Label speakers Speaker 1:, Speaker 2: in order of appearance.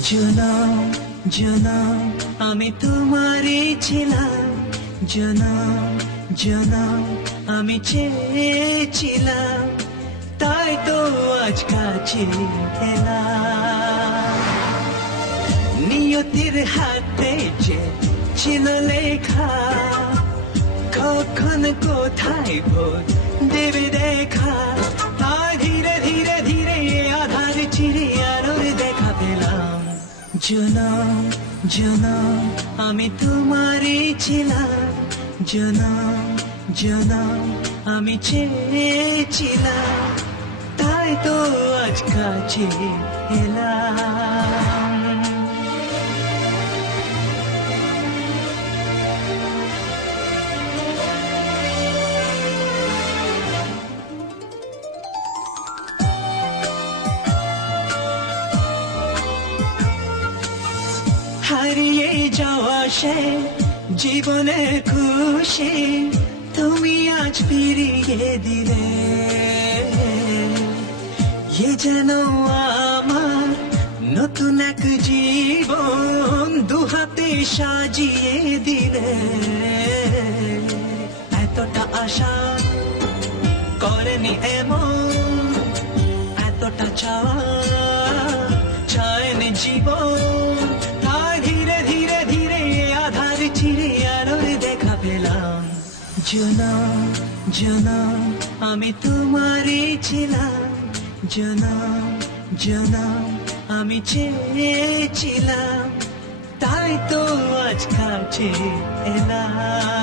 Speaker 1: জনম জনম, আমি তোমারই ছিলাম। জনম জনম, আমি চেয়েছিলাম। তাই তো আজ কাছে এলাম। নিয়তির হাতে যে ছিল লেখা, কখন কোথায় ভোট দেবে জনম জনম আমি তোমারই ছিলাম। জনম জনম আমি চেয়েছিলাম। তাই তো আজ কাছে এলাম। হারিয়ে যাওয়া সে জীবনের খুশি, তুমি আজ ফিরিয়ে দিলে। এ যেন আমার নতুন এক জীবন দুহাতে সাজিয়ে দিলে। এতটা আশা করেনি এমন, এতটা চাওয়া চায়নি জীবন। জনম জনা আমি তোমারই ছিলাম। জনা জনা আমি চেয়েছিলাম। তাই তো আজ কাছে এলাম।